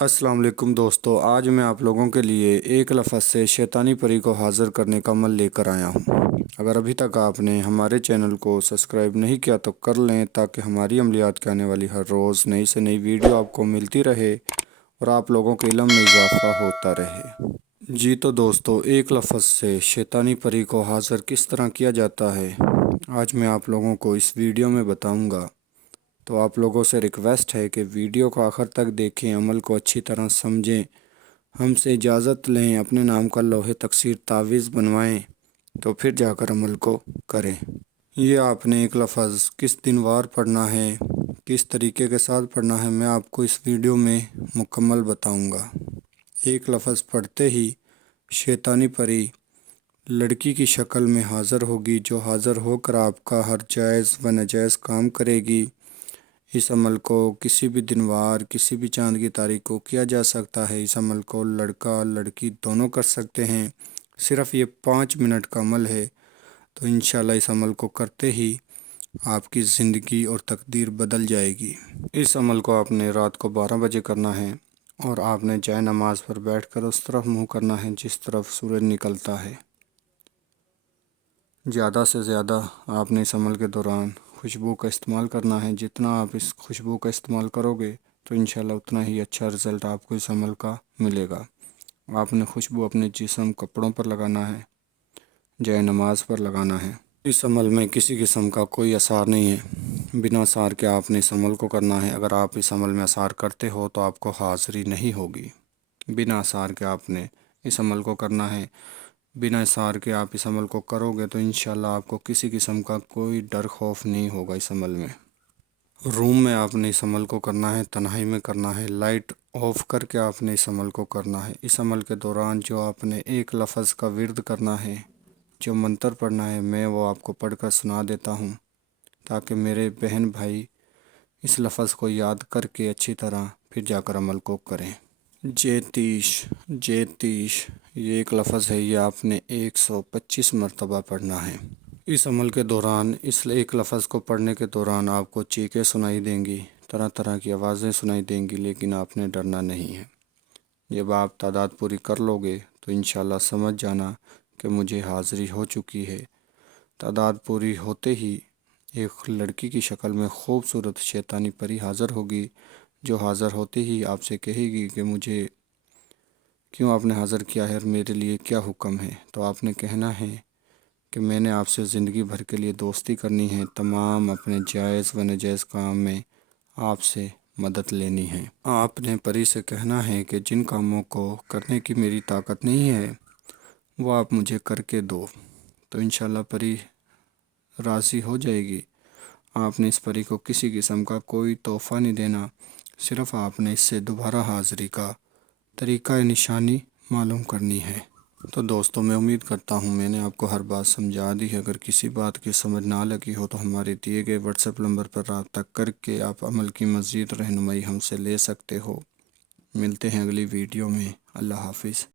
السلام علیکم دوستو، آج میں آپ لوگوں کے لیے ایک لفظ سے شیطانی پری کو حاضر کرنے کا عمل لے کر آیا ہوں۔ اگر ابھی تک آپ نے ہمارے چینل کو سبسکرائب نہیں کیا تو کر لیں، تاکہ ہماری عملیات کے آنے والی ہر روز نئی سے نئی ویڈیو آپ کو ملتی رہے اور آپ لوگوں کے علم میں اضافہ ہوتا رہے۔ جی تو دوستو، ایک لفظ سے شیطانی پری کو حاضر کس طرح کیا جاتا ہے، آج میں آپ لوگوں کو اس ویڈیو میں بتاؤں گا۔ تو آپ لوگوں سے ریکویسٹ ہے کہ ویڈیو کو آخر تک دیکھیں، عمل کو اچھی طرح سمجھیں، ہم سے اجازت لیں، اپنے نام کا لوح تکثیر تعویذ بنوائیں، تو پھر جا کر عمل کو کریں۔ یہ آپ نے ایک لفظ کس دن وار پڑھنا ہے، کس طریقے کے ساتھ پڑھنا ہے، میں آپ کو اس ویڈیو میں مکمل بتاؤں گا۔ ایک لفظ پڑھتے ہی شیطانی پری لڑکی کی شکل میں حاضر ہوگی، جو حاضر ہو کر آپ کا ہر جائز و ناجائز کام کرے گی۔ اس عمل کو کسی بھی دن وار، کسی بھی چاند کی تاریخ کو کیا جا سکتا ہے۔ اس عمل کو لڑکا لڑکی دونوں کر سکتے ہیں۔ صرف یہ 5 منٹ کا عمل ہے، تو انشاءاللہ اس عمل کو کرتے ہی آپ کی زندگی اور تقدیر بدل جائے گی۔ اس عمل کو آپ نے رات کو 12 بجے کرنا ہے، اور آپ نے جائے نماز پر بیٹھ کر اس طرف منہ کرنا ہے جس طرف سورج نکلتا ہے۔ زیادہ سے زیادہ آپ نے اس عمل کے دوران خوشبو کا استعمال کرنا ہے۔ جتنا آپ اس خوشبو کا استعمال کرو گے تو انشاءاللہ اتنا ہی اچھا رزلٹ آپ کو اس عمل کا ملے گا۔ آپ نے خوشبو اپنے جسم کپڑوں پر لگانا ہے، جائے نماز پر لگانا ہے۔ اس عمل میں کسی قسم کا کوئی اثار نہیں ہے، بنا اثار کے آپ نے اس عمل کو کرنا ہے۔ اگر آپ اس عمل میں اثار کرتے ہو تو آپ کو حاضری نہیں ہوگی۔ بنا اثار کے آپ نے اس عمل کو کرنا ہے۔ بنا اثار کے آپ اس عمل کو کرو گے تو انشاءاللہ آپ کو کسی قسم کا کوئی ڈر خوف نہیں ہوگا اس عمل میں۔ روم میں آپ نے اس عمل کو کرنا ہے، تنہائی میں کرنا ہے، لائٹ آف کر کے آپ نے اس عمل کو کرنا ہے۔ اس عمل کے دوران جو آپ نے ایک لفظ کا ورد کرنا ہے، جو منتر پڑھنا ہے، میں وہ آپ کو پڑھ کر سنا دیتا ہوں، تاکہ میرے بہن بھائی اس لفظ کو یاد کر کے اچھی طرح پھر جا کر عمل کو کریں۔ جیتیش جیتیش، یہ ایک لفظ ہے، یہ آپ نے 125 مرتبہ پڑھنا ہے۔ اس عمل کے دوران، اس ایک لفظ کو پڑھنے کے دوران آپ کو چیخیں سنائی دیں گی، طرح طرح کی آوازیں سنائی دیں گی، لیکن آپ نے ڈرنا نہیں ہے۔ جب آپ تعداد پوری کر لو گے تو انشاءاللہ سمجھ جانا کہ مجھے حاضری ہو چکی ہے۔ تعداد پوری ہوتے ہی ایک لڑکی کی شکل میں خوبصورت شیطانی پری حاضر ہوگی، جو حاضر ہوتے ہی آپ سے کہے گی کہ مجھے کیوں آپ نے حاضر کیا ہے اور میرے لیے کیا حکم ہے۔ تو آپ نے کہنا ہے کہ میں نے آپ سے زندگی بھر کے لیے دوستی کرنی ہے، تمام اپنے جائز و ناجائز کام میں آپ سے مدد لینی ہے۔ آپ نے پری سے کہنا ہے کہ جن کاموں کو کرنے کی میری طاقت نہیں ہے وہ آپ مجھے کر کے دو، تو انشاءاللہ پری راضی ہو جائے گی۔ آپ نے اس پری کو کسی قسم کا کوئی تحفہ نہیں دینا، صرف آپ نے اس سے دوبارہ حاضری کا طریقہ نشانی معلوم کرنی ہے۔ تو دوستوں، میں امید کرتا ہوں میں نے آپ کو ہر بات سمجھا دی ہے۔ اگر کسی بات کی سمجھ نہ لگی ہو تو ہمارے دیے گئے واٹس ایپ نمبر پر رابطہ کر کے آپ عمل کی مزید رہنمائی ہم سے لے سکتے ہو۔ ملتے ہیں اگلی ویڈیو میں۔ اللہ حافظ۔